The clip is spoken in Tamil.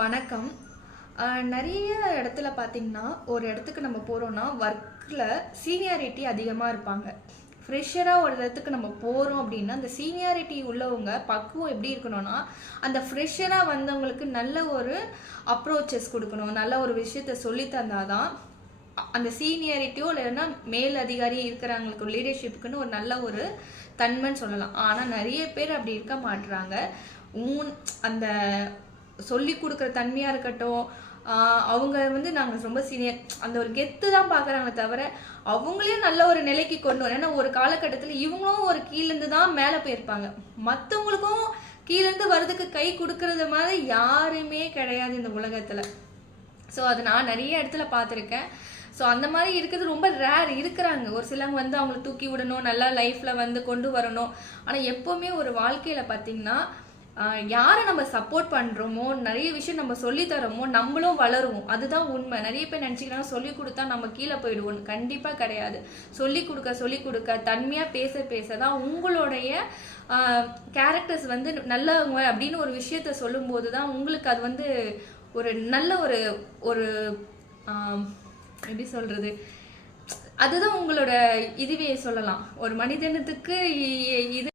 வணக்கம். நிறைய இடத்துல பார்த்தீங்கன்னா, ஒரு இடத்துக்கு நம்ம போறோம்னா, ஒர்க்ல சீனியாரிட்டி அதிகமா இருப்பாங்க. ஃப்ரெஷரா ஒரு இடத்துக்கு நம்ம போறோம் அப்படின்னா, அந்த சீனியாரிட்டி உள்ளவங்க பக்குவம் எப்படி இருக்கணும்னா, அந்த ஃப்ரெஷரா வந்தவங்களுக்கு நல்ல ஒரு அப்ரோச்சஸ் குடுக்கணும். நல்ல ஒரு விஷயத்த சொல்லி தந்தா தான், அந்த சீனியாரிட்டியோ இல்லைன்னா மேல் அதிகாரி இருக்கிறவங்களுக்கு லீடர்ஷிப்புக்குன்னு ஒரு நல்ல ஒரு தன்மைன்னு சொல்லலாம். ஆனா நெறைய பேர் அப்படி இருக்க மாட்றாங்க. ஊன் அந்த சொல்லிக் குடுக்குற தன்மையா இருக்கட்டும், அவங்க வந்து நாங்க ரொம்ப சீனியர் அந்த ஒரு கெத்து தான் பார்க்குறாங்களே தவிர, அவங்களையும் நல்ல ஒரு நிலைக்கு கொண்டு வரணும். ஏன்னா ஒரு காலகட்டத்தில இவங்களும் ஒரு கீழேருந்து தான் மேல போயிருப்பாங்க. மத்தவங்களுக்கும் கீழேருந்து வரதுக்கு கை குடுக்குறது மாதிரி யாருமே கிடையாது இந்த உலகத்துல. ஸோ அது நான் நிறைய இடத்துல பார்த்துருக்கேன். ஸோ அந்த மாதிரி இருக்கிறது ரொம்ப ரேர் இருக்கிறாங்க. ஒரு சிலவங்க வந்து அவங்கள தூக்கி விடணும், நல்லா லைஃப்பில் வந்து கொண்டு வரணும். ஆனால் எப்போவுமே ஒரு வாழ்க்கையில் பார்த்தீங்கன்னா, யாரை நம்ம சப்போர்ட் பண்ணுறோமோ, நிறைய விஷயம் நம்ம சொல்லி தரோமோ, நம்மளும் வளருவோம். அதுதான் உண்மை. நிறைய பேர் நினச்சிக்கிறாங்க சொல்லிக் கொடுத்தா நம்ம கீழே போயிடுவோம். கண்டிப்பாக கிடையாது. சொல்லிக் கொடுக்க தன்மையாக பேச பேச தான் உங்களுடைய கேரக்டர்ஸ் வந்து நல்லவங்க அப்படின்னு ஒரு விஷயத்த சொல்லும்போது தான் உங்களுக்கு அது வந்து ஒரு நல்ல ஒரு ஒரு எப்படி சொல்றது, அதுதான் உங்களோட இதுவே சொல்லலாம். ஒரு மனிதனத்துக்கு இது